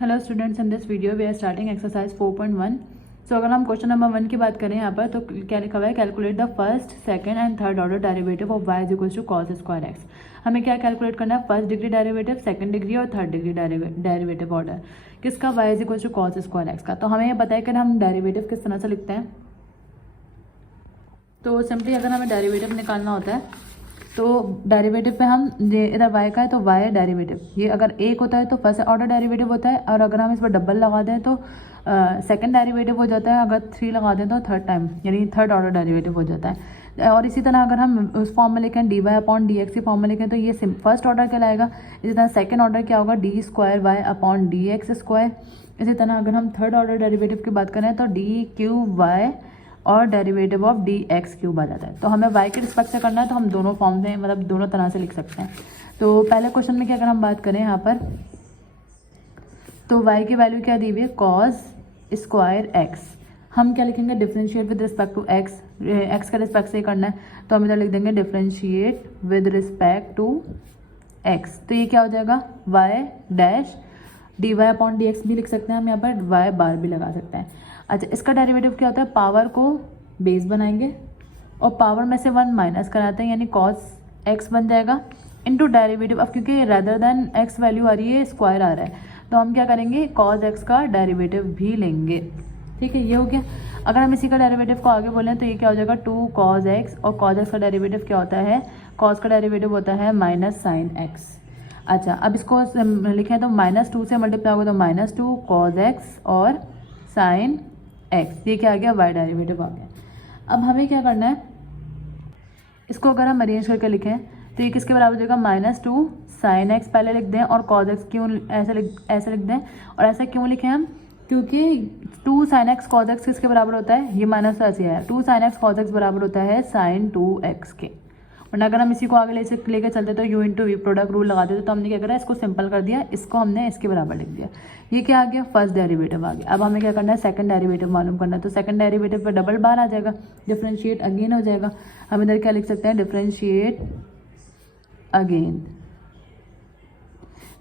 Hello students, in this video we are starting exercise 4.1। So अगर हम question number 1 की बात करें यहाँ पर, तो क्या लिखा हुआ है, calculate the first second and third order derivative of y is equal to cos square x. हमें क्या कैलकुलेट करना है, first degree derivative, second degree और थर्ड डिग्री डेरिवेटिव ऑर्डर किसका, y is equal to cos square x का। तो हमें ये बताया कि हम डेरिवेटिव किस तरह से लिखते हैं। तो सिंपली अगर हमें डेरिवेटिव निकालना होता है तो डेरिवेटिव पे हम ये इधर y का है तो y डेरिवेटिव, ये अगर एक होता है तो फर्स्ट ऑर्डर डेरिवेटिव होता है, और अगर हम इस पर डबल लगा दें तो सेकंड डेरिवेटिव हो जाता है, अगर 3 लगा दें तो थर्ड टाइम यानी थर्ड ऑर्डर डेरिवेटिव हो जाता है। और इसी तरह अगर हम उस फॉर्म में लिखें dy अपॉन डी एक्स की फॉर्म में लिखें तो ये फर्स्ट ऑर्डर कहलाएगा। इसी तरह सेकेंड ऑर्डर क्या होगा, d square y upon d x square. इसी तरह अगर हम थर्ड ऑर्डर डेरिवेटिव की बात करें तो डी क्यू वाई और derivative of D X cube आ जाता है। तो हमें y के रिस्पेक्ट से करना है तो हम दोनों फॉर्म में मतलब दोनों तरह से लिख सकते हैं। तो पहले क्वेश्चन में क्या, अगर हम बात करें यहाँ पर तो y की वैल्यू क्या दी हुई है, कॉस स्क्वायर x। हम क्या लिखेंगे, differentiate with respect to x के रिस्पेक्ट से करना है तो हम इधर लिख देंगे differentiate with respect to x। तो ये क्या हो जाएगा, y dash d y upon d x भी लिख सकते हैं हम, यहाँ पर y बार भी लगा सकते हैं। अच्छा, इसका डेरिवेटिव क्या होता है, पावर को बेस बनाएंगे और पावर में से 1 माइनस कराते हैं यानी कॉस एक्स बन जाएगा इनटू डेरिवेटिव। अब क्योंकि रेदर देन एक्स वैल्यू आ रही है, स्क्वायर आ रहा है, तो हम क्या करेंगे, कॉस एक्स का डेरिवेटिव भी लेंगे। ठीक है, ये हो गया। अगर हम इसी का डेरिवेटिव को आगे बोलें तो ये क्या हो जाएगा, 2 कॉस एक्स, और कॉस एक्स का डेरिवेटिव क्या होता है, कॉस का डेरिवेटिव होता है माइनस साइन एक्स। अच्छा, अब इसको लिखें तो -2 से मल्टीप्लाई होगा तो -2 कॉस एक्स और साइन एक्स, ये क्या आ गया, वाई डेरिवेटिव आ गया। अब हमें क्या करना है, इसको अगर हम अरेंज करके लिखें तो ये किसके बराबर हो जाएगा, -2 साइन एक्स पहले लिख दें और कॉस एक्स क्यों ऐसे लिख दें। और ऐसा क्यों लिखें हम, क्योंकि 2 साइन एक्स कॉस एक्स किसके बराबर होता है, ये माइनस तो ऐसे है, 2 साइन एक्स कॉस एक्स बराबर होता है साइन 2x के। वरना अगर हम इसी को आगे लेके चलते तो u into v product rule लगा देते तो हमने क्या करा, इसको सिंपल कर दिया, इसको हमने इसके बराबर लिख दिया। ये क्या आ गया, फर्स्ट डेरिवेटिव आ गया। अब हमें क्या करना है, सेकंड डेरिवेटिव मालूम करना है। तो सेकंड डेरिवेटिव पे डबल बार आ जाएगा, डिफरेंशिएट अगेन हो जाएगा। हम इधर क्या लिख सकते हैं, डिफरेंशिएट अगेन।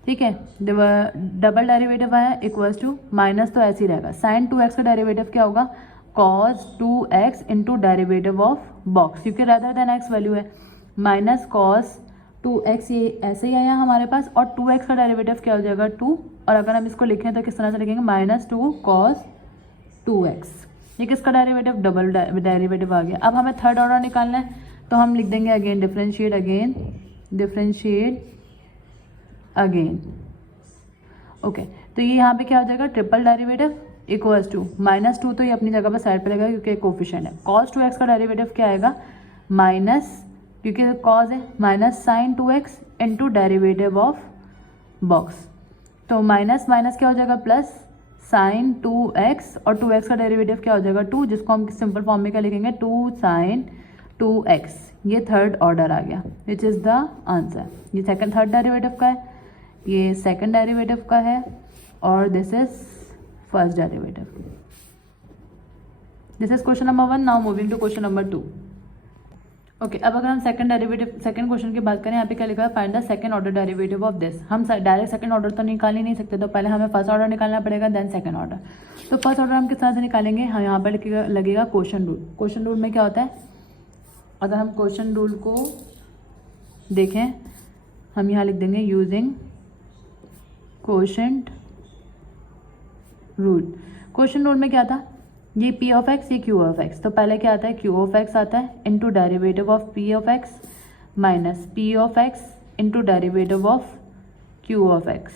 ठीक है, डबल डेरिवेटिव आया इक्वल्स टू माइनस, तो ऐसे ही रहेगा, साइन 2x का डेरिवेटिव क्या होगा, cos 2x into derivative of box, क्योंकि रेदर देन एक्स वैल्यू है, माइनस कॉस 2x, ये ऐसे ही आया हमारे पास, और 2x का डेरिवेटिव क्या हो जाएगा, 2। और अगर हम इसको लिखें तो किस तरह से लिखेंगे, -2 कॉस 2x। ये किसका डेरिवेटिव, डबल डेरिवेटिव आ गया। अब हमें थर्ड ऑर्डर निकालना है तो हम लिख देंगे अगेन डिफरेंशिएट अगेन। ओके, तो ये यहाँ पे क्या हो जाएगा, ट्रिपल डेरिवेटिव इक्वल्स टू -2, तो ये अपनी जगह पर साइड पर लगेगा क्योंकि कोफिशिएंट है। कॉस 2x का डेरिवेटिव क्या आएगा, माइनस, क्योंकि कॉज है, minus sine 2x into derivative of box. तो माइनस माइनस क्या हो जाएगा, प्लस साइन 2x, और 2x का डेरिवेटिव क्या हो जाएगा, 2, जिसको हम सिंपल फॉर्म में क्या लिखेंगे, 2 साइन 2x। ये थर्ड ऑर्डर आ गया, विच इज़ द आंसर। ये थर्ड डेरिवेटिव का है, ये सेकंड डेरिवेटिव का है, और this is first derivative. This is question number 1। Now moving to question number 2। Okay, अब अगर हम सेकंड क्वेश्चन की बात करें, यहाँ पे क्या लिखा है, find the second order derivative of this. हम डायरेक्ट सेकंड ऑर्डर तो निकाल ही नहीं सकते, तो पहले हमें फर्स्ट ऑर्डर निकालना पड़ेगा, देन सेकंड ऑर्डर। तो फर्स्ट ऑर्डर हम किस तरह से निकालेंगे, हाँ, यहाँ पर लगेगा क्वेश्चन रूल। क्वेश्चन रूल में क्या होता है, अगर हम क्वेश्चन रूल को देखें, हम यहाँ लिख देंगे using quotient rule. Question rule में क्या था, ये p ऑफ x, ये q ऑफ x। तो पहले क्या आता है, q ऑफ x आता है into derivative of p of x minus p of x into derivative of q of x,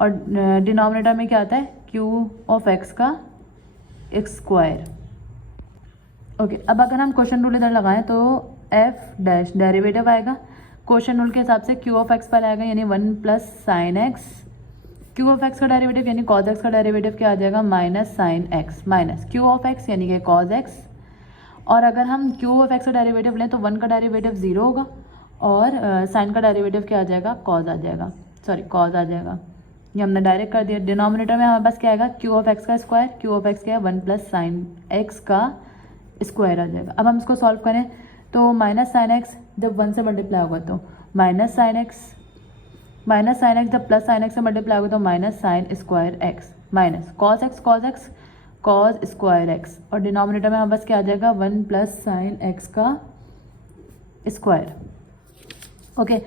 और डिनोमिनेटर में क्या आता है, q ऑफ x का स्क्वायर। ओके, अब अगर हम क्वेश्चन रूल इधर लगाएं तो f डैश डेरिवेटिव आएगा, क्वेश्चन रूल के हिसाब से q ऑफ x पर आएगा यानी 1 plus sine x, q of x का डेरिवेटिव यानी cos x का डेरिवेटिव क्या आ जाएगा, minus sine x minus q of x यानी कि cos x। और अगर हम q ऑफ x का डेरिवेटिव लें तो 1 का डेरिवेटिव 0 होगा, और साइन का डेरिवेटिव क्या आ जाएगा, cos आ जाएगा। ये हमने डायरेक्ट कर दिया। डिनोमिनेटर में हमारे पास क्या आएगा, q ऑफ x का स्क्वायर, q ऑफ x क्या है, 1 प्लस साइन x का स्क्वायर आ जाएगा। अब हम इसको सॉल्व करें तो माइनस साइन एक्स जब 1 से मल्टीप्लाई होगा तो minus sine x minus sine x जब प्लस साइन एक्स से मल्टीप्लाई होगा तो minus sine square x minus cos x cos square x, और डिनोमिनेटर में हमारे पास क्या आ जाएगा 1 प्लस साइन एक्स का स्क्वायर। ओके,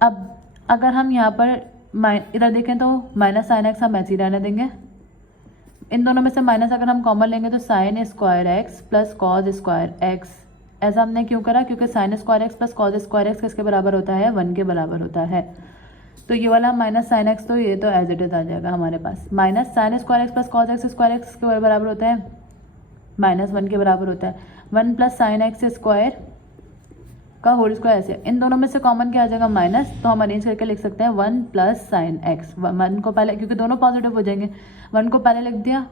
अब अगर हम यहाँ पर इधर देखें तो माइनस साइन एक्स हम ऐसे ही रहने देंगे, इन दोनों में से माइनस अगर हम कॉमन लेंगे तो sign square X plus cos square x. ऐसा हमने क्यों करा? क्योंकि sign square X plus cos square x किसके बराबर होता है? 1 के बराबर होता है। तो ये वाला माइनस साइन एक्स तो ये तो एज इट इज आ जाएगा हमारे पास। Minus sine square X plus cos X square X के बराबर होता है -1 के बराबर होता है। 1 प्लस साइन एक्स स्क्वायर का होल स्क्वायर ऐसे, इन दोनों में से कॉमन क्या आ जाएगा माइनस, तो हम अरेंज करके लिख सकते हैं 1 प्लस साइन एक्स। 1 को पहले, क्योंकि दोनों पॉजिटिव हो जाएंगे, 1 को पहले लिख दिया,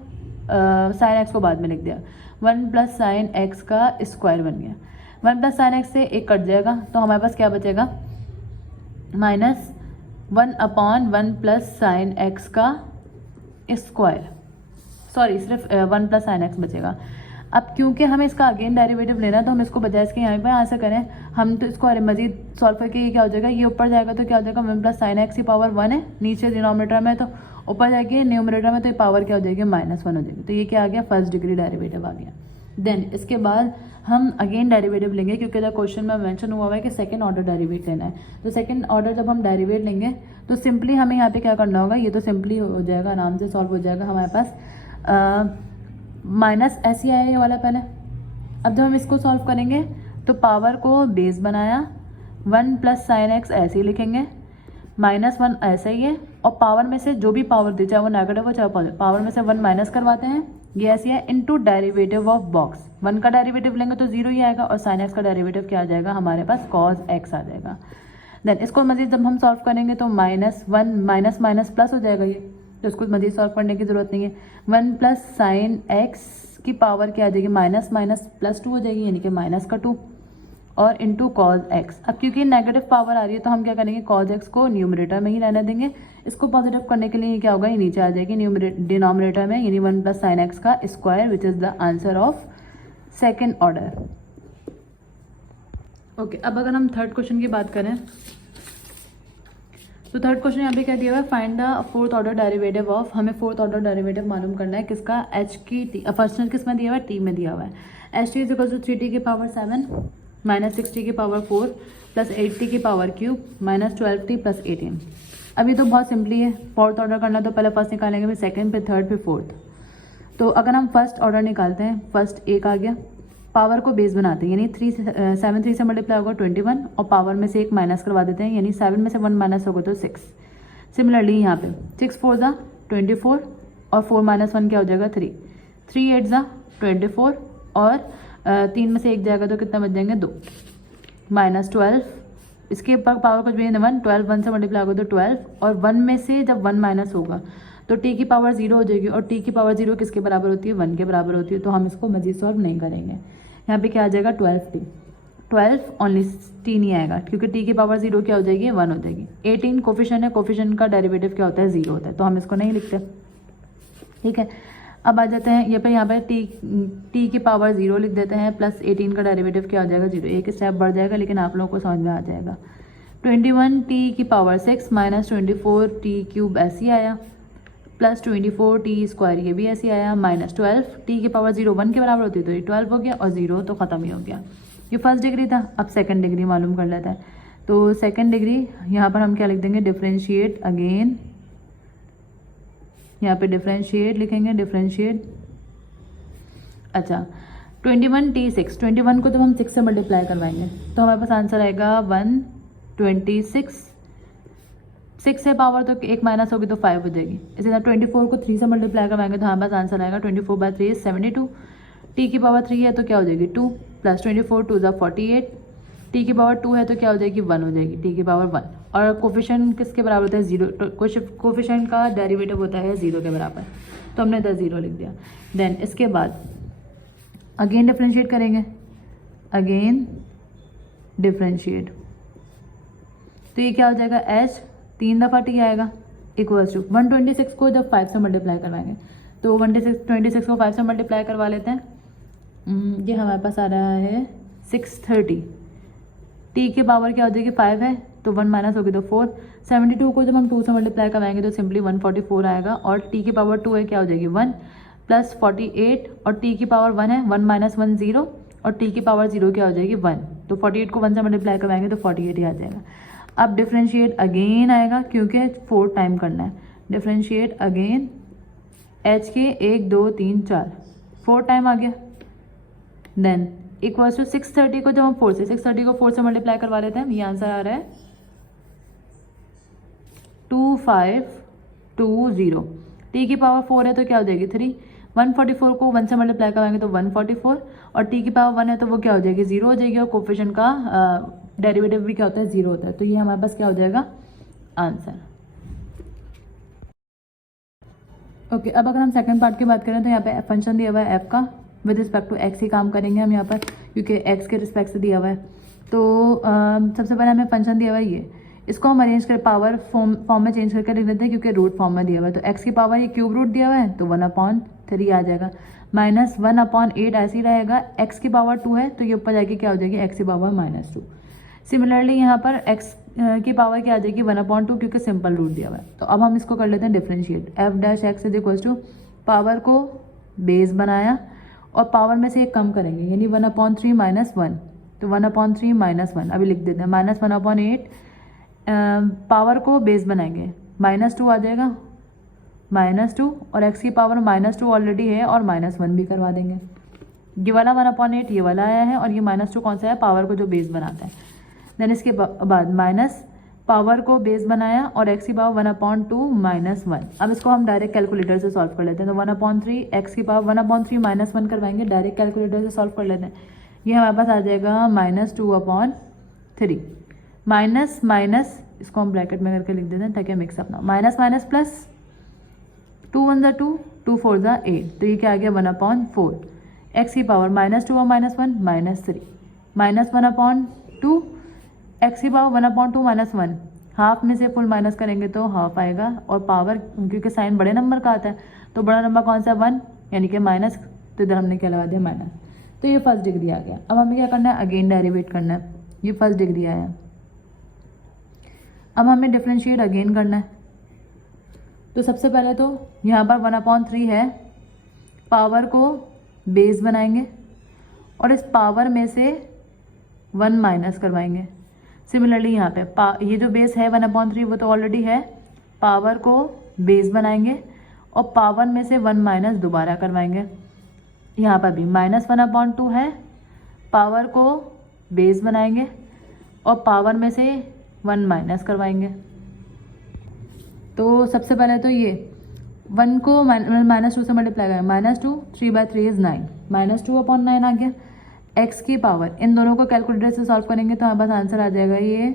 साइन एक्स को बाद में लिख दिया। 1 प्लस साइन एक्स का स्क्वायर बन गया। 1 प्लस साइन एक्स से एक कट जाएगा तो हमारे पास क्या बचेगा? -1/1 प्लस साइन एक्स का स्क्वायर, सॉरी सिर्फ 1 प्लस साइन एक्स बचेगा। अब क्योंकि हमें इसका अगेन डेरिवेटिव लेना है तो हम इसको बजाय इसके यहाँ पर ऐसा करें, हम तो इसको मजीद सॉल्व करके ये क्या हो जाएगा, ये ऊपर जाएगा तो क्या हो जाएगा 1 प्लस साइन एक्स की पावर 1 है, नीचे डिनोमिनेटर में, तो ऊपर जाएगी न्यूमरेटर में तो ये पावर क्या हो जाएगी -1 हो जाएगी। तो ये क्या आ गया? फर्स्ट डिग्री डेरिवेटिव आ गया। देन इसके बाद हम अगेन डेरिवेटिव लेंगे, क्योंकि द क्वेश्चन में मेंशन हुआ है कि सेकंड ऑर्डर डेरिवेट लेना है। तो सेकंड ऑर्डर जब हम डेरिवेट लेंगे तो सिंपली हमें यहाँ पे क्या करना होगा, ये तो सिंपली हो जाएगा, आराम से सॉल्व हो जाएगा हमारे पास। माइनस ऐसे आया ये वाला पहले। अब जब हम इसको सॉल्व करेंगे तो पावर को बेस बनाया, 1 प्लस साइन एक्स ऐसे ही लिखेंगे, -1 ऐसे ही है, और पावर में से जो भी पावर दी, चाहे वो नेगेटिव हो चाहे पॉजिटिव, पावर में से 1 माइनस करवाते हैं, ये ऐसी है, इनटू डेरिवेटिव ऑफ बॉक्स। 1 का डेरिवेटिव लेंगे तो 0 ही आएगा, और साइन एक्स का डेरिवेटिव क्या आ जाएगा हमारे पास? कॉस एक्स आ जाएगा। देन इसको मजीद जब हम सॉल्व करेंगे तो -1 माइनस माइनस प्लस हो जाएगा ये, तो उसको मजीद सॉल्व करने की ज़रूरत नहीं है। 1 प्लस साइन एक्स की पावर क्या आ जाएगी? माइनस माइनस प्लस 2 हो जाएगी, यानी कि -2 और इंटू कॉज एक्स। अब क्योंकि नेगेटिव पावर आ रही है तो हम क्या करेंगे, कॉज एक्स को न्यूमरेटर में ही रहने देंगे। इसको पॉजिटिव करने के लिए क्या होगा, ये नीचे आ जाएगी डिनोमिनेटर में, यानी 1 प्लस साइन एक्स का square, which is the answer of second order. Okay, अब अगर हम थर्ड क्वेश्चन की बात करें तो थर्ड क्वेश्चन यहाँ पे क्या दिया हुआ है, find the fourth order derivative of, हमें फोर्थ ऑर्डर डेरिवेटिव मालूम करना है किसका? एच की टी, फर्स्ट किस में दिया हुआ है? टी में दिया हुआ है। H T is equal to 3t की पावर 7 माइनस 6t की पावर 4 प्लस 8t की power cube minus 12t plus 18। अभी तो बहुत सिंपली है, फोर्थ ऑर्डर करना तो पहले फर्स्ट निकालेंगे, फिर सेकेंड, फिर थर्ड, फिर फोर्थ। तो अगर हम फर्स्ट ऑर्डर निकालते हैं, फर्स्ट एक आ गया, पावर को बेस बनाते हैं, यानी 7 3 से मल्टीप्लाई होगा 21, और पावर में से एक माइनस करवा देते हैं, यानी 7 में से 1 माइनस होगा तो 6। सिमिलरली यहाँ पे 6 4 ज़ा 24 और 4 माइनस 1 क्या हो जाएगा 3, 3 8 ज़ा 24 और 3 में से एक जाएगा तो कितना बच जाएंगे 2, -12। इसके ऊपर पावर कुछ भी नहीं, 1 12 1 से मल्टीप्लाई होगा तो 12, और 1 में से जब 1 माइनस होगा तो t की पावर 0 हो जाएगी, और t की पावर 0 किसके बराबर होती है? 1 के बराबर होती है। तो हम इसको मजीद सॉल्व नहीं करेंगे। यहाँ पे क्या आ जाएगा 12t, 12 ओनली t नहीं आएगा, क्योंकि t की पावर 0 क्या हो जाएगी? 1 हो जाएगी। 18 कोफिशिएंट है, कोफिशिएंट का डेरिवेटिव क्या होता है? 0 होता है, तो हम इसको नहीं लिखते। ठीक है, अब आ जाते हैं ये पे, यहाँ पे t की पावर 0 लिख देते हैं, प्लस 18 का डेरिवेटिव क्या हो जाएगा? 0। एक स्टेप बढ़ जाएगा, लेकिन आप लोगों को समझ में आ जाएगा। 21t की पावर 6 माइनस 24t क्यूब ऐसे ही आया, प्लस 24t स्क्वायर ये भी ऐसे आया, माइनस 12 t की पावर 0 1 के बराबर होती है तो ये 12 हो गया, और 0 तो ख़त्म ही हो गया। ये फर्स्ट डिग्री था। अब सेकंड डिग्री मालूम कर लेता है। तो सेकंड डिग्री यहाँ पर हम क्या लिख देंगे? डिफरेंशिएट अगेन, यहाँ पे डिफरेंशिएट लिखेंगे, डिफरेंशिएट। अच्छा, 21t6, 21 को जब हम 6 से मल्टीप्लाई करवाएंगे तो हमारे पास आंसर आएगा 126। 6 से पावर तो एक माइनस होगी तो 5 हो जाएगी। इसी तरह 24 को 3 से मल्टीप्लाई करवाएंगे तो हमारे पास आंसर आएगा 24/3 72। t की पावर 3 है तो क्या हो जाएगी 2, प्लस 24 2 ज़ा 48, t की पावर 2 है तो क्या हो जाएगी 1 हो जाएगी, t की पावर 1। और कोफिशिएंट किसके बराबर होता है? 0। कोफिशिएंट का डेरिवेटिव होता है 0 के बराबर, तो हमने इधर 0 लिख दिया। देन इसके बाद अगेन डिफ्रेंशिएट करेंगे, अगेन डिफ्रेंशिएट, तो ये क्या हो जाएगा? h 3 दफ़ा t आएगा इक्वल्स टू 126 को जब 5 से मल्टीप्लाई करवाएंगे तो 126 को 5 से मल्टीप्लाई करवा लेते हैं। ये हमारे पास आ रहा है 630। t की पावर क्या हो जाएगी 5 है तो 1 माइनस होगी तो 4, 72 को जब हम 2 से मल्टीप्लाई करवाएंगे तो सिंपली 144 आएगा, और t की पावर 2 है, क्या हो जाएगी 1 प्लस 48, और t की पावर 1 है, 1 माइनस 1 0, और t की पावर 0 क्या हो जाएगी 1। तो 48 को 1 से मल्टीप्लाई करवाएंगे तो 48 ही आ जाएगा। अब डिफ्रेंशिएट अगेन आएगा क्योंकि 4 टाइम करना है। डिफ्रेंशिएट अगेन h के 1 2 3 4 4 टाइम आ गया। देन इक्वल्स टू 630 को जब हम 630 को 4 से मल्टीप्लाई करवा लेते हैं, ये आंसर आ रहा है 2520। t की पावर 4 है तो क्या हो जाएगी 3। 144 को 1 से मल्टीप्लाई करवाएंगे तो 144, और t की पावर 1 है तो वो क्या हो जाएगी 0 हो जाएगी, और कोफिशिएंट का डेरिवेटिव भी क्या होता है 0 होता है। तो ये हमारे पास क्या हो जाएगा आंसर। ओके, अब अगर हम सेकंड पार्ट की बात करें तो यहाँ पे फंक्शन दिया हुआ है f का, विद रिस्पेक्ट टू x ही काम करेंगे हम यहाँ पर, क्योंकि x के रिस्पेक्ट से दिया हुआ है। तो सबसे पहले हमें फंक्शन दिया हुआ है ये, इसको हम अरेंज कर पावर फॉर्म में चेंज करके लिख देते हैं क्योंकि रूट फॉर्म में दिया हुआ है। तो x की पावर ये क्यूब रूट दिया हुआ है तो 1/3 आ जाएगा, माइनस 1/8 ऐसे ही रहेगा। x की पावर 2 है तो ये ऊपर जाके क्या हो जाएगी x की पावर -2। सिमिलरली यहाँ पर x की पावर क्या आ जाएगी 1/2 क्योंकि सिंपल रूट दिया हुआ है। तो अब हम इसको कर लेते हैं differentiate. f dash x is equals to power को बेस बनाया और पावर में से एक कम करेंगे, यानी 1/3 माइनस 1, तो 1/3 माइनस 1 अभी लिख देते हैं, माइनस 1/8 पावर को बेस बनाएंगे, -2 आ जाएगा, -2, और x की पावर -2 ऑलरेडी है और -1 भी करवा देंगे। ये वाला 1/8 ये वाला आया है, और ये -2 कौन सा है पावर को जो बेस बनाता है। देन इसके बाद माइनस पावर को बेस बनाया और x की पावर 1/2 माइनस 1। अब इसको हम डायरेक्ट कैलकुलेटर से सॉल्व कर लेते हैं। तो 1/3 x की पावर 1/3 माइनस 1 करवाएंगे, डायरेक्ट कैलकुलेटर से सॉल्व कर लेते हैं। ये हमारे पास आ जाएगा -2/3, माइनस माइनस इसको हम ब्रैकेट में करके लिख देते हैं ताकि मिक्सअप ना, माइनस माइनस प्लस, 2 1 ज़ा 2, 2 4 ज़ा 8, तो ये क्या आ गया 1/4। x की पावर -2 और -1 -3, माइनस 1/2, x की पावर 1/2 माइनस 1, हाफ में से फुल माइनस करेंगे तो हाफ आएगा, और पावर क्योंकि साइन बड़े नंबर का आता है तो बड़ा नंबर कौन सा 1, यानी कि माइनस, तो इधर हमने क्या लगा दिया माइनस। तो ये फर्स्ट डिग्री आ गया। अब हमें क्या करना है अगेन डेरिवेट करना है, ये फर्स्ट डिग्री आया। अब हमें डिफ्रेंशिएट अगेन करना है। तो सबसे पहले तो यहाँ पर 1/3 है, पावर को बेस बनाएंगे और इस पावर में से 1 माइनस करवाएंगे। सिमिलरली यहाँ पे ये जो बेस है 1/3 वो तो ऑलरेडी है, पावर को बेस बनाएंगे और पावर में से 1 माइनस दोबारा करवाएंगे। यहाँ पर भी -1/2 है, पावर को बेस बनाएंगे और पावर में से 1 माइनस करवाएंगे। तो सबसे पहले तो ये 1 को -2 से मल्टीप्लाई करें, -2 3/3 इज 9, -2/9 आ गया। x की पावर, इन दोनों को कैलकुलेटर से सॉल्व करेंगे तो हमारे पास आंसर आ जाएगा ये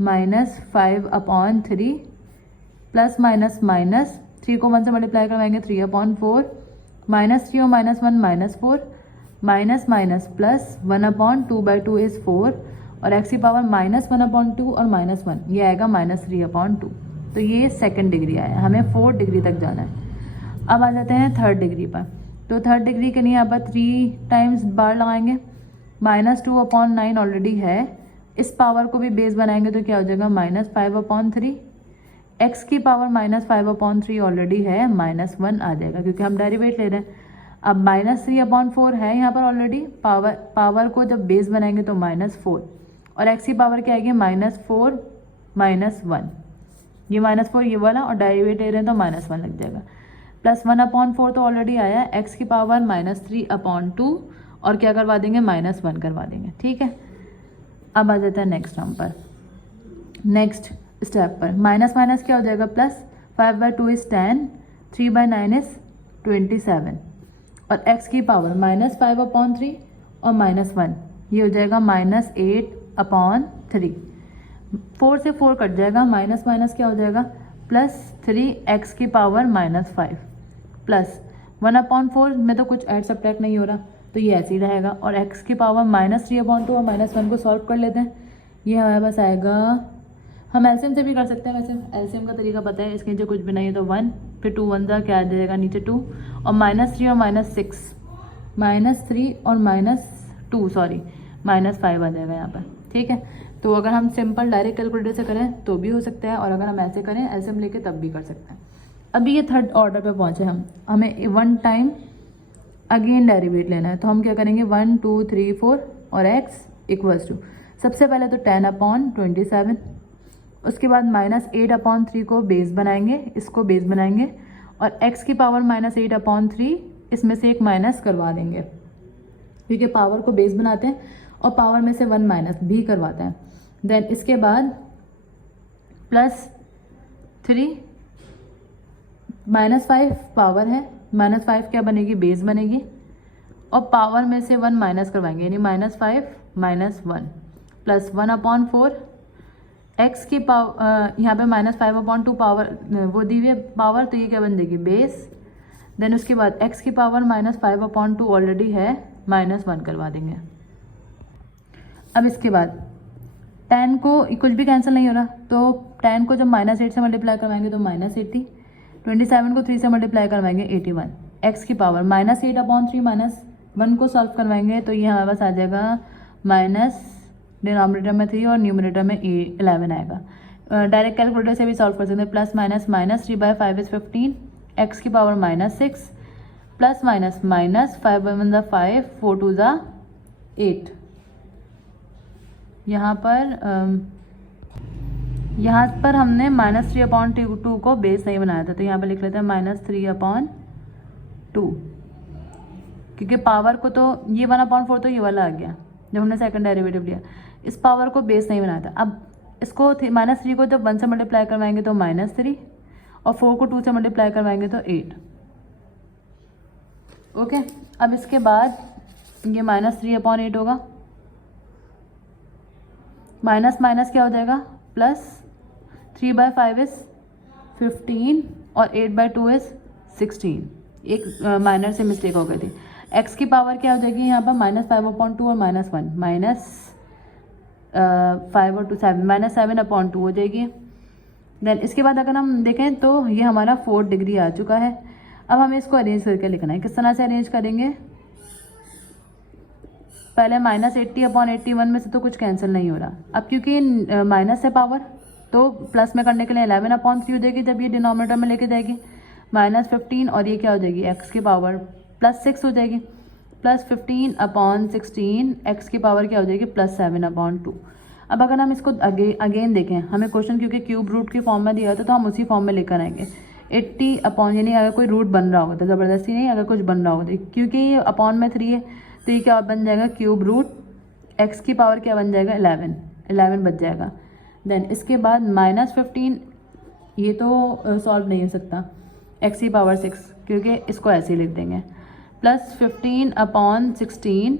-5/3 प्लस माइनस माइनस 3 को 1 से मल्टीप्लाई करवाएंगे 3/4, -3 और -1 -4, माइनस माइनस प्लस 1/2/2 इज 4, और x की पावर -1/2 और -1 ये आएगा -3/2। तो ये सेकंड डिग्री आया, हमें 4th डिग्री तक जाना है। अब आ जाते हैं थर्ड डिग्री पर। तो थर्ड डिग्री के लिए यहाँ पर 3 टाइम्स बार लगाएंगे, -2/9 ऑलरेडी है, इस पावर को भी बेस बनाएंगे तो क्या हो जाएगा -5/3, x की पावर -5/3 ऑलरेडी है, -1 आ जाएगा क्योंकि हम डेरिवेट ले रहे हैं। अब -3/4 है यहाँ पर ऑलरेडी, पावर को जब बेस बनाएंगे तो -4, और x की पावर क्या आएगी -4 -1, ये -4 ये वाला, और डेरिवेट ले रहे हैं तो -1 लग जाएगा, प्लस 1/4 तो ऑलरेडी आया, x की पावर -3/2, और क्या करवा देंगे -1 करवा देंगे। ठीक है, अब आ जाता है नेक्स्ट टर्म पर, नेक्स्ट स्टेप पर। माइनस माइनस क्या हो जाएगा प्लस, 5/2 इज 10, 3/9 इज 27, और x की पावर -5/3 और -1 ये हो जाएगा -8/3। 4 से 4 कट जाएगा, माइनस माइनस क्या हो जाएगा +3, x की पावर -5 प्लस 1/4 में तो कुछ ऐड सब्ट्रैक्ट नहीं हो रहा तो ये ऐसे ही रहेगा, और x की पावर -3/2 और -1 को सॉल्व कर लेते हैं। ये हमारे पास आएगा, हम एलसीएम से भी कर सकते हैं, वैसे एलसीएम का तरीका पता है, इसके नीचे कुछ भी नहीं है तो 1, फिर 2 1 क्या आ जाएगा नीचे 2, और -3 और -6, -3 और -2 सॉरी -5 आ जाएगा यहाँ पर। ठीक है, तो अगर हम सिंपल डायरेक्ट कैलकुलेटर से करें तो भी हो सकता है, और अगर हम ऐसे करें एलसीएम लेके तब भी कर सकते हैं। अभी ये थर्ड ऑर्डर पे पहुँचे हम, हमें 1 टाइम अगेन डेरिवेट लेना है। तो हम क्या करेंगे 1 2 3 4 और x इक्वल्स टू, सबसे पहले तो 10/27, उसके बाद -8/3 को बेस बनाएंगे, इसको बेस बनाएंगे, और x की पावर -8/3 इसमें से एक माइनस करवा देंगे, क्योंकि पावर को बेस बनाते हैं और पावर में से 1 माइनस भी करवाते हैं। देन इसके बाद +3 -5 पावर है, -5 क्या बनेगी, बेस बनेगी, और पावर में से 1 माइनस करवाएंगे, यानी -5 -1 प्लस 1/4 x की पावर, यहाँ पे -5/2 पावर वो दी हुई है पावर, तो ये क्या बन देगी, बेस। देन उसके बाद x की पावर -5/2 ऑलरेडी है, -1 करवा देंगे। अब इसके बाद 10 को कुछ भी कैंसिल नहीं हो रहा, तो 10 को जब -8 से मल्टीप्लाई करवाएंगे तो -80, 27 को 3 से मल्टीप्लाई करवाएंगे 81, x की पावर -8/3 -1 को सॉल्व करवाएंगे तो ये हमारे पास आ जाएगा माइनस, डिनोमिनेटर में 3 और न्यूमरेटर में 11 आएगा। डायरेक्ट कैलकुलेटर से भी सॉल्व कर सकते हैं, प्लस माइनस -3/5 इज 15, x की पावर -6 प्लस माइनस -5 × 1 = 5, 4 × 2 = 8। यहाँ पर हमने -3/2 को बेस नहीं बनाया था, तो यहाँ पर लिख लेते हैं -3/2, क्योंकि पावर को तो ये 1/4 तो ये वाला आ गया जब हमने सेकंड डेरिवेटिव लिया, इस पावर को बेस नहीं बनाया था। अब इसको -3 को जब 1 से मल्टीप्लाई करवाएंगे तो -3, और 4 को 2 से मल्टीप्लाई करवाएंगे तो 8। ओके, अब इसके बाद ये -3/8 होगा, माइनस माइनस क्या हो जाएगा, प्लस 3/5 इज 15 और 8/2 इज 16। एक माइनर से मिस्टेक हो गई थी। x की पावर क्या हो जाएगी यहाँ पर, -5/2 और -1, -5 और 2 7, -7/2 हो जाएगी। देन इसके बाद अगर हम देखें तो ये हमारा 4 डिग्री आ चुका है। अब हमें इसको अरेंज करके लिखना है। किस तरह से अरेंज करेंगे, पहले -80/81 में से तो कुछ कैंसिल नहीं हो रहा। अब क्योंकि माइनस है पावर, तो प्लस में करने के लिए 11/3 हो जाएगी जब ये डिनोमिनेटर में लेके जाएगी, -15, और ये क्या हो जाएगी, x की पावर +6 हो जाएगी, +15/16, x की पावर क्या हो जाएगी, +7/2। अब अगर हम इसको अगेन देखें, हमें क्वेश्चन क्योंकि क्यूब रूट की फॉर्म में दिया था तो हम उसी फॉर्म में लेकर आएंगे। 80 यानी अगर कोई रूट बन रहा होगा तो ज़बरदस्ती नहीं, अगर कुछ बन रहा होगा क्योंकि ये अपॉन में 3 है तो ये क्या बन जाएगा, क्यूब रूट, x की पावर क्या बन जाएगा, 11 बच जाएगा। देन इसके बाद -15, ये तो सॉल्व नहीं हो सकता, x की पावर 6, क्योंकि इसको ऐसे ही लिख देंगे, +15/16,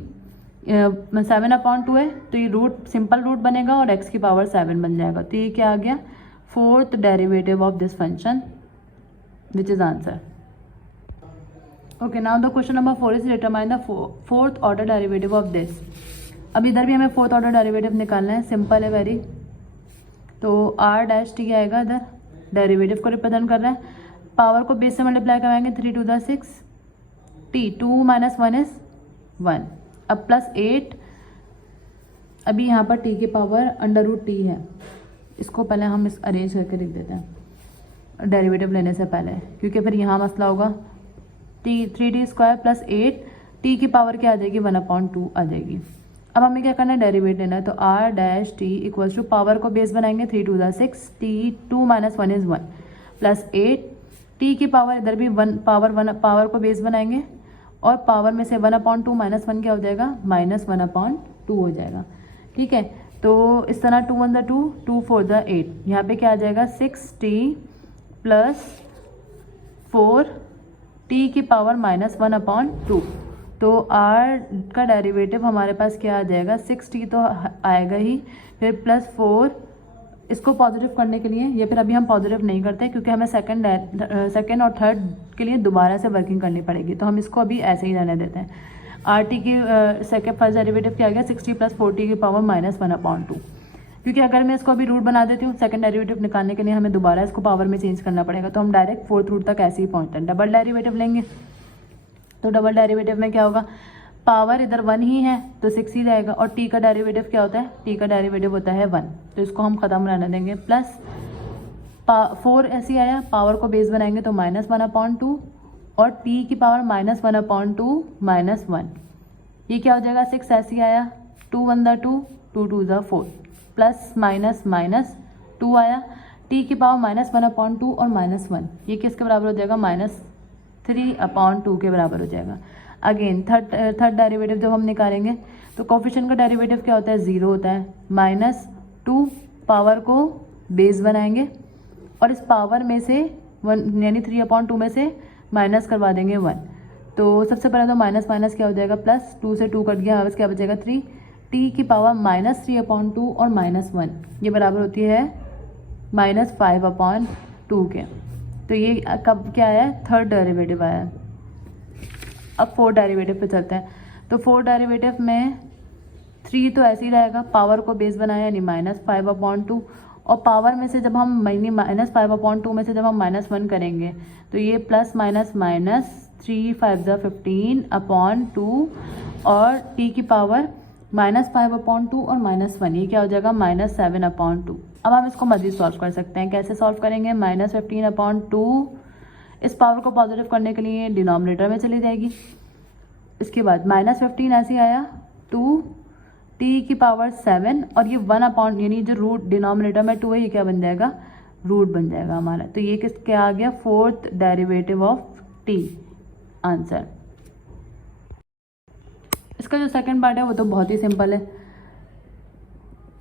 7/2 है तो ये रूट सिंपल रूट बनेगा और x की पावर 7 बन जाएगा। तो ये क्या आ गया, 4th derivative of this function, which is answer. Okay, now the question number 4 is determine the 4th order derivative of this. अब इधर भी हमें 4th ऑर्डर डेरिवेटिव निकालना है, सिंपल है वेरी। तो r' आएगा इधर, डेरिवेटिव को रिप्रेजेंट कर रहा है, पावर को बेस से मल्टीप्लाई करवाएंगे, 3 × 2 = 6, t 2 - 1 इज 1, अब +8, अभी यहाँ पर t की पावर √t है, इसको पहले हम इस अरेंज करके लिख देते हैं डेरिवेटिव लेने से पहले, क्योंकि फिर यहाँ मसला होगा। 3t² + 8, t की पावर क्या आ जाएगी, 1/2 आ जाएगी। अब हमें क्या करना है, डेरिवेट लेना है, तो r' इक्वल्स टू, पावर को बेस बनाएंगे, 3 × 2 = 6, t 2 - 1 इज 1, +8, t की पावर इधर भी 1 पावर को बेस बनाएंगे और पावर में से 1/2 - 1 क्या हो जाएगा, -1/2 हो जाएगा। ठीक है, तो इस तरह 2 × 1 = 2, 2 × 4 = 8, यहाँ पे क्या आ जाएगा, 6t + 4, t की पावर -1/2। तो r का डेरिवेटिव हमारे पास क्या आ जाएगा, 6t तो आएगा ही, फिर +4, इसको पॉजिटिव करने के लिए, या फिर अभी हम पॉजिटिव नहीं करते क्योंकि हमें सेकंड और थर्ड के लिए दोबारा से वर्किंग करनी पड़ेगी, तो हम इसको अभी ऐसे ही रहने देते हैं। rt की फर्स्ट डेरिवेटिव क्या आ गया, 6t + 4t की पावर -1/2, क्योंकि अगर मैं इसको अभी रूट बना देती हूँ, सेकंड डेरिवेटिव निकालने के लिए हमें दोबारा इसको पावर में चेंज करना पड़ेगा, तो हम डायरेक्ट 4th रूट तक ऐसे ही पहुँचते हैं। डबल डेरिवेटिव लेंगे, तो डबल डेरिवेटिव में क्या होगा, पावर इधर 1 ही है तो 6 ही रहेगा, और t का डेरिवेटिव क्या होता है, t का डेरिवेटिव होता है 1, तो इसको हम ख़त्म रहने देंगे। प्लस 4 ऐसे आया, पावर को बेस बनाएंगे तो -1/2, और t की पावर -1/2 -1, ये क्या हो जाएगा, 6 ऐसे आया, 2 1 दा 2, 2 2 दा 4, प्लस माइनस माइनस 2 आया, t की पावर -1/2 और -1, ये किसके बराबर हो जाएगा, -3/2 के बराबर हो जाएगा। अगेन थर्ड डेरिवेटिव जब हम निकालेंगे तो कोफिशिएंट का डेरिवेटिव क्या होता है, 0 होता है, -2 पावर को बेस बनाएंगे और इस पावर में से 1 यानी 3/2 में से माइनस करवा देंगे 1, तो सबसे पहले तो माइनस माइनस क्या हो जाएगा, प्लस 2 से 2 कट गया, बस क्या बचेगा 3, t की पावर -3/2 और -1, ये बराबर होती है -5/2 के। तो ये कब क्या आया है, थर्ड डेरिवेटिव आया है। अब फोर्थ डेरिवेटिव पे चलते हैं, तो फोर्थ डेरिवेटिव में 3 तो ऐसे ही रहेगा, पावर को बेस बनाया यानी -5/2, और पावर में से जब हम -5/2 में से जब हम -1 करेंगे तो ये प्लस माइनस माइनस 3 5 15/2, और t की पावर -5/2 और -1, ये क्या हो जाएगा, -7/2। अब हम इसको मज़ीद सॉल्व कर सकते हैं, कैसे सॉल्व करेंगे, -15/2 इस पावर को पॉजिटिव करने के लिए डिनोमिनेटर में चली जाएगी, इसके बाद -15 ऐसे आया, 2 t की पावर 7, और ये 1/, यानी जो रूट डिनोमिनेटर में 2 है, ये क्या बन जाएगा, रूट बन जाएगा हमारा। तो ये किस क्या आ गया, fourth derivative of t answer. इसका जो सेकंड पार्ट है वो तो बहुत ही सिंपल है।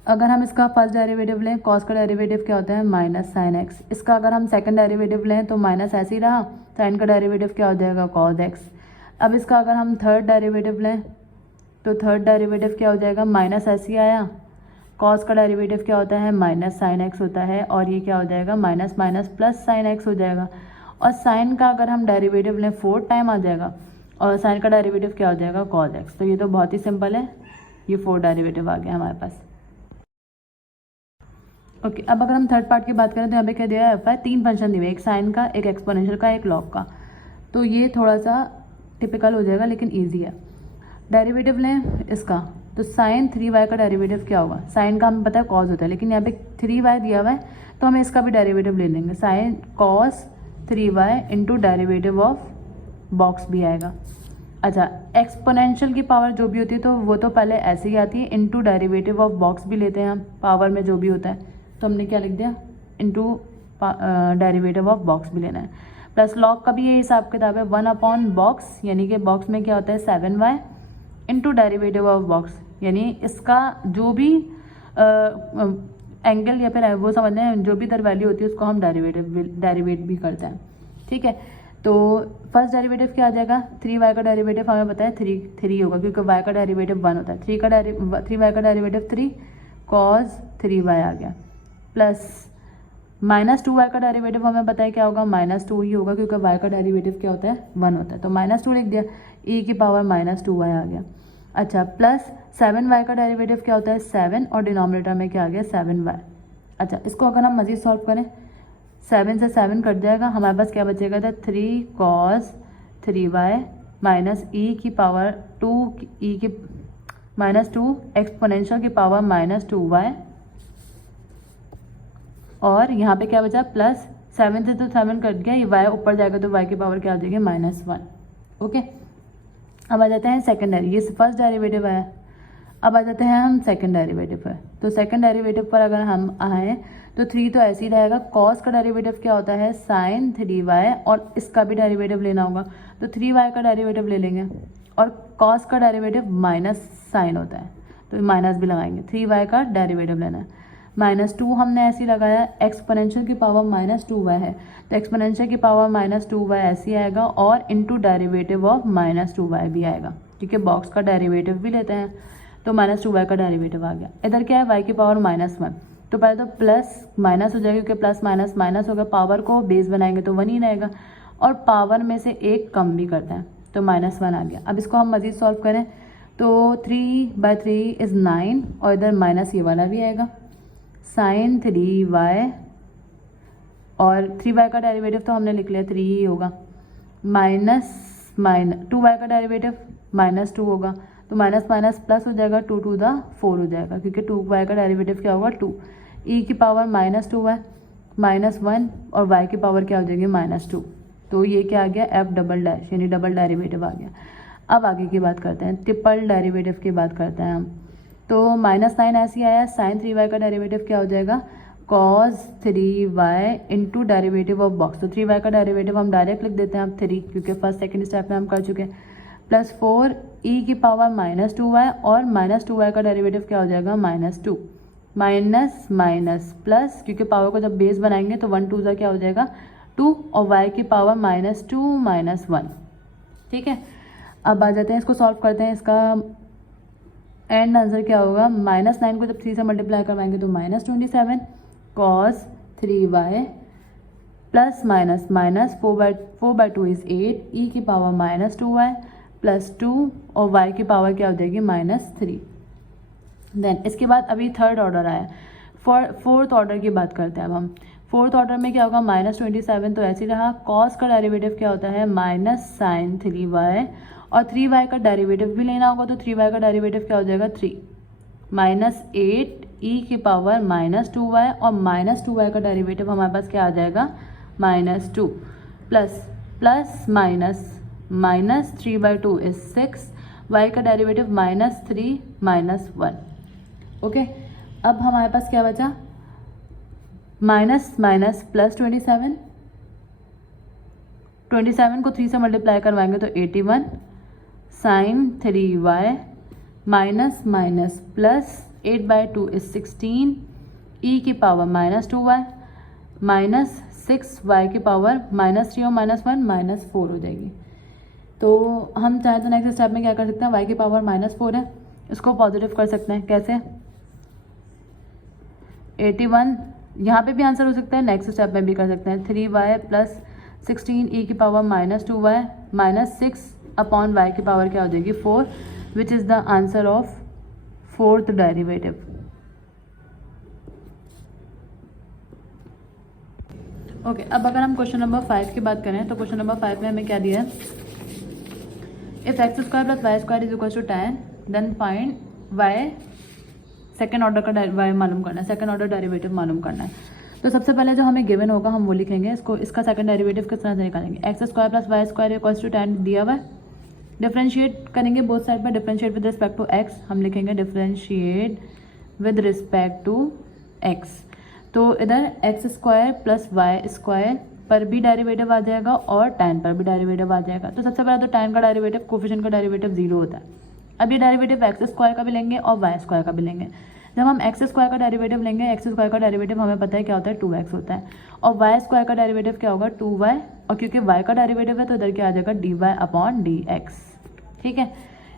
अगर हम इसका फर्स्ट डेरिवेटिव लें, कॉस का डेरिवेटिव क्या होता है, -sin x। इसका अगर हम सेकंड डेरिवेटिव लें तो माइनस ऐसे ही रहा, साइन का डेरिवेटिव क्या हो जाएगा, cos x। अब इसका अगर हम थर्ड डेरिवेटिव लें तो थर्ड डेरिवेटिव क्या हो जाएगा, माइनस ऐसे ही आया, कॉस का डेरिवेटिव क्या होता है, -sin x होता है, और ये क्या हो जाएगा, minus minus plus sin x हो जाएगा। और साइन का अगर हम डेरिवेटिव लें 4 टाइम आ जाएगा, और साइन का डेरिवेटिव क्या हो जाएगा, cos x। तो ये तो बहुत ही सिंपल है, ये 4 डेरिवेटिव आ गया हमारे पास। ओके अब अगर हम थर्ड पार्ट की बात करें तो यहाँ पे क्या दिया है, 3 फंक्शन दिए, एक साइन का, एक एक्सपोनेंशियल का, एक लॉग का। तो ये थोड़ा सा टिपिकल हो जाएगा लेकिन ईजी है। डेरिवेटिव लें इसका, तो साइन 3y का डेरिवेटिव क्या होगा, साइन का हमें पता है कॉस होता है, लेकिन यहाँ पे 3y दिया हुआ है तो हमें इसका भी डेरिवेटिव ले लेंगे, sine cos 3y into derivative of box भी आएगा। अच्छा एक्सपोनेंशियल की पावर जो भी होती है तो वो तो पहले ऐसे ही आती है, इंटू डेरिवेटिव ऑफ बॉक्स भी लेते हैं हम, पावर में जो भी होता है, तो हमने क्या लिख दिया, इंटू डेरिवेटिव ऑफ बॉक्स भी लेना है। प्लस लॉग का भी ये हिसाब किताब है, 1/बॉक्स, यानी कि बॉक्स में क्या होता है 7y, into derivative of box, यानी इसका जो भी एंगल या फिर वो समझ लें, जो भी इधर वैल्यू होती है उसको हम डेरिवेट भी करते हैं, ठीक है। तो फर्स्ट डेरिवेटिव क्या आ जाएगा, 3y का डेरिवेटिव हमें पता है 3 होगा, क्योंकि y का डेरिवेटिव 1 होता है, 3y का डेरिवेटिव 3 cos 3y आ गया, प्लस -2y का डेरिवेटिव हमें पता है क्या होगा, -2 ही होगा, क्योंकि y का डेरिवेटिव क्या होता है 1 होता है, तो -2 लिख दिया, e की पावर -2y आ गया। अच्छा प्लस 7y का डेरिवेटिव क्या होता है 7, और डिनोमिनेटर में क्या आ गया 7y। अच्छा इसको अगर हम मज़ीद सॉल्व करें, 7 से 7 कट जाएगा, हमारे पास क्या बचेगा था, 3 cos 3y माइनस e की पावर 2, e की -2 एक्सपोनेंशियल की पावर -2y, और यहाँ पे क्या बचा, प्लस 7 से तो 7 कट गया, ये y ऊपर जाएगा तो y की पावर क्या हो जाएगी -1। ओके अब आ जाते हैं सेकेंडरी, ये फर्स्ट डेरिवेटिव है, अब आ जाते हैं हम सेकंड डेरिवेटिव पर। तो सेकंड डेरिवेटिव पर अगर हम आए तो 3 तो ऐसे ही रहेगा, कॉस का डेरिवेटिव क्या होता है साइन 3y, और इसका भी डेरिवेटिव लेना होगा तो 3y का डेरिवेटिव ले लेंगे, और कॉस का डेरिवेटिव माइनस साइन होता है तो माइनस भी लगाएंगे, 3y का डेरिवेटिव लेना है। -2 हमने ऐसे ही लगाया, एक्सपोनेंशियल की पावर -2y है तो एक्सपोनेंशियल की पावर -2y ऐसे ही आएगा, और इंटू डेरिवेटिव ऑफ -2y भी आएगा, क्योंकि बॉक्स का डेरिवेटिव भी लेते हैं, तो -2y का डेरिवेटिव आ गया। इधर क्या है, y की पावर -1, तो पहले तो प्लस माइनस हो जाएगा, क्योंकि प्लस माइनस माइनस होगा, पावर को बेस बनाएंगे तो 1 ही रहेगा, और पावर में से एक कम भी करते हैं तो -1 आ गया। अब इसको हम मज़ीद सॉल्व करें तो 3/3 इज़ 9, और इधर माइनस ये वाला भी आएगा, साइन 3y, और 3y का डेरिवेटिव तो हमने लिख लिया 3 ही होगा, माइनस 2y का डेरिवेटिव -2 होगा, तो माइनस माइनस प्लस हो जाएगा, 2 टू द 4 हो जाएगा, क्योंकि 2y का डेरिवेटिव क्या होगा 2, e की पावर -2y -1 और y की पावर क्या हो जाएगी -2, तो ये क्या आ गया f डबल डैश यानी डबल डेरिवेटिव आ गया। अब आगे की बात करते हैं, ट्रिपल डेरिवेटिव की बात करते हैं हम। तो -9 ऐसे ही आया, sin 3y का डेरिवेटिव क्या हो जाएगा cos 3y into derivative of box, तो 3y का डेरिवेटिव हम डायरेक्ट लिख देते हैं अब 3, क्योंकि फर्स्ट सेकंड स्टेप में हम कर चुके हैं, प्लस 4 e की पावर -2y और -2y का डेरिवेटिव क्या हो जाएगा -2, माइनस माइनस प्लस, क्योंकि पावर को जब बेस बनाएंगे तो 1 2 क्या हो जाएगा 2 और y की पावर -2 -1। ठीक है, अब आ जाते हैं इसको सॉल्व करते हैं। इसका एंड आंसर क्या होगा, -9 को जब 3 से मल्टीप्लाई करवाएंगे तो -27 cos 3y plus minus minus 4/2 is 8 e की पावर -2y प्लस 2 और y की पावर क्या हो जाएगी -3। देन इसके बाद अभी थर्ड ऑर्डर आया, फोर्थ ऑर्डर की बात करते हैं अब हम। फोर्थ ऑर्डर में क्या होगा -27 तो ऐसे ही रहा, cos का डेरिवेटिव क्या होता है -sin 3y और 3y का डेरिवेटिव भी लेना होगा, तो 3y का डेरिवेटिव क्या हो जाएगा 3 -8 e की पावर -2y और -2y का डेरिवेटिव हमारे पास क्या आ जाएगा -2 plus plus minus -3/2 is 6, y का डेरिवेटिव -3 -1। ओके, अब हमारे पास क्या बचा माइनस माइनस प्लस 27 को 3 से मल्टीप्लाई करवाएंगे तो 81 sin 3y minus minus plus 8/2 is 16 e की पावर -2y माइनस 6y की पावर -3 और -1 -4 हो जाएगी। तो हम चाहे तो नेक्स्ट स्टेप में क्या कर सकते हैं, y की पावर -4 है, इसको पॉजिटिव कर सकते हैं। कैसे 81 यहाँ पे भी आंसर हो सकता है, नेक्स्ट स्टेप में भी कर सकते हैं। 3y प्लस 16 e की power -2y minus 6 upon y की पावर क्या हो जाएगी 4, विच is the answer of fourth derivative. Okay, अब अगर हम क्वेश्चन नंबर 5 की बात करें तो क्वेश्चन नंबर 5 में हमें क्या दिया है, if x² + y² is equal to 10 then find y, second order का y मालूम करना है, सेकेंड ऑर्डर डेरिवेटिव मालूम करना है। तो सबसे पहले जो हमें गिवन होगा हम वो लिखेंगे, इसको इसका सेकंड डेरिवेटिव किस तरह से निकालेंगे, x² + y² इक्वल्स टू 10 दिया हुआ है, डिफ्रेंशिएट करेंगे बोथ साइड पर, differentiate with respect to x, हम लिखेंगे differentiate with respect to x, तो इधर x² + y² पर भी डेरिवेटिव आ जाएगा और tan पर भी डेरिवेटिव आ जाएगा। तो सबसे पहले तो tan का डेरिवेटिव कोफिशिएंट का डेरिवेटिव 0 होता है। अब ये डेरिवेटिव x² का भी लेंगे और y² का भी लेंगे। जब हम x² का डेरिवेटिव लेंगे, x² का डेरिवेटिव हमें पता है क्या होता है 2x होता है, और y² का डेरिवेटिव क्या होगा 2y, और क्योंकि y का डेरिवेटिव है तो इधर क्या आ जाएगा dy/dx। ठीक है,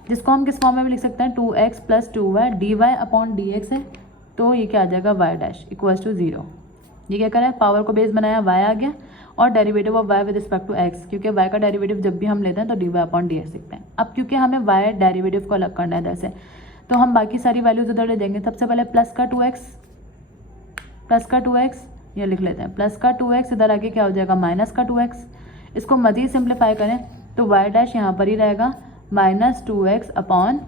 जिसको हम किस फॉर्म में भी लिख सकते हैं 2x + 2y dy/dx है, तो ये क्या आ जाएगा y' इक्वल्स टू 0। ये क्या करें, पावर को बेस बनाया, y आ गया और derivative of y with respect to x, क्योंकि y का डेरिवेटिव जब भी हम लेते हैं तो dy/dx लिखते हैं। अब क्योंकि हमें y डेरिवेटिव को अलग करना है इधर से, तो हम बाकी सारी वैल्यूज उधर ले देंगे। सबसे पहले प्लस का 2x ये लिख लेते हैं, प्लस का 2x, इधर आगे क्या हो जाएगा माइनस का 2x। इसको मज़ीद सिंप्लीफाई करें तो y' यहाँ पर ही रहेगा -2x अपॉन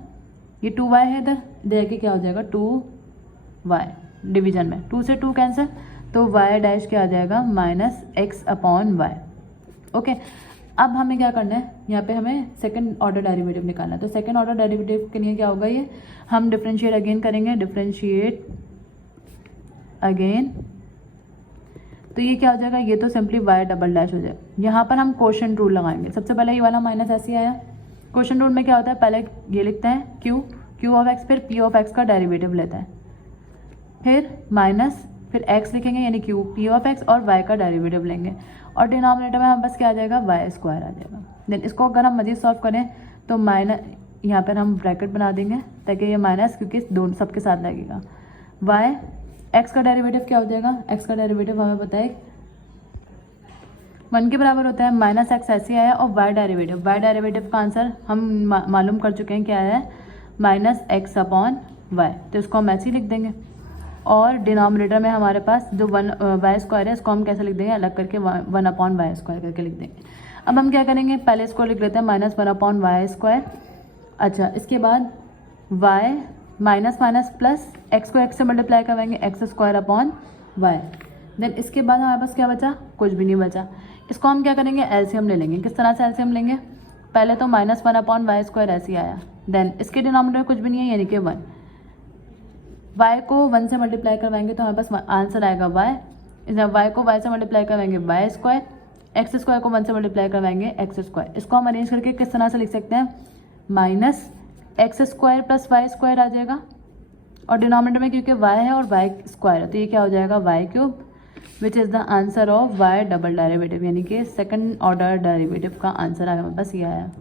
ये 2y है, इधर आगे क्या हो जाएगा 2y, डिवीजन में 2 से 2 कैंसिल, तो y' क्या आ जाएगा -x/y। ओके, अब हमें क्या करना है, यहाँ पे हमें सेकंड ऑर्डर डेरिवेटिव निकालना है। तो सेकंड ऑर्डर डेरिवेटिव के लिए क्या होगा, ये हम डिफरेंशिएट अगेन करेंगे, डिफरेंशिएट अगेन, तो ये क्या हो जाएगा, ये तो सिंपली y" हो जाए। यहाँ पर हम क्वोशंट रूल लगाएंगे। सबसे पहले ये वाला माइनस ऐसे आया, क्वोशंट रूल में क्या होता है, पहले ये लिखते हैं q ऑफ x, फिर p ऑफ x का डेरिवेटिव लेते हैं, फिर माइनस, फिर x लिखेंगे यानी q p ऑफ x और y का डेरिवेटिव लेंगे, और डिनोमिनेटर में हम बस क्या आ जाएगा y² आ जाएगा। देन इसको अगर हम मजीद सॉल्व करें तो माइनस, यहाँ पर हम ब्रैकेट बना देंगे ताकि ये माइनस, क्योंकि दोनों सबके साथ लगेगा, y x का डेरिवेटिव क्या हो जाएगा, x का डेरिवेटिव हमें पता है 1 के बराबर होता है, -x ऐसे आया, और y डेरिवेटिव का आंसर हम मालूम कर चुके हैं क्या है -x/y, तो इसको हम ऐसे ही लिख देंगे। और डिनोमिनेटर में हमारे पास जो y² है, इसको हम कैसे लिख देंगे, अलग करके 1/y² करके लिख देंगे। अब हम क्या करेंगे, पहले इसको लिख लेते हैं -1/y², अच्छा, इसके बाद y minus minus plus x को x से मल्टीप्लाई करवाएंगे, x square upon y. Then इसके बाद हमारे पास क्या बचा, कुछ भी नहीं बचा। इसको हम क्या करेंगे, एलसीएम ले लेंगे। किस तरह से एलसीएम लेंगे, पहले तो -1 अपॉन वाई स्क्वायर ऐसे ही आया, देन इसके डिनोमिनेटर में कुछ भी नहीं है यानी कि 1। y को 1 से मल्टीप्लाई करवाएंगे तो हमारे पास आंसर आएगा y। y को y से मल्टीप्लाई करवाएंगे वाई स्क्वायर, एक्स स्क्वायर को 1 से मल्टीप्लाई करवाएंगे एक्स स्क्वायर। इसको हम अरेंज करके किस तरह से लिख सकते हैं, minus X square plus Y square आ जाएगा, और डिनोमिनेटर में क्योंकि y है और y स्क्वायर है तो ये क्या हो जाएगा y cube, which is the answer of y double derivative, यानी कि सेकंड ऑर्डर डेरिवेटिव का आंसर हमारे पास ये आया।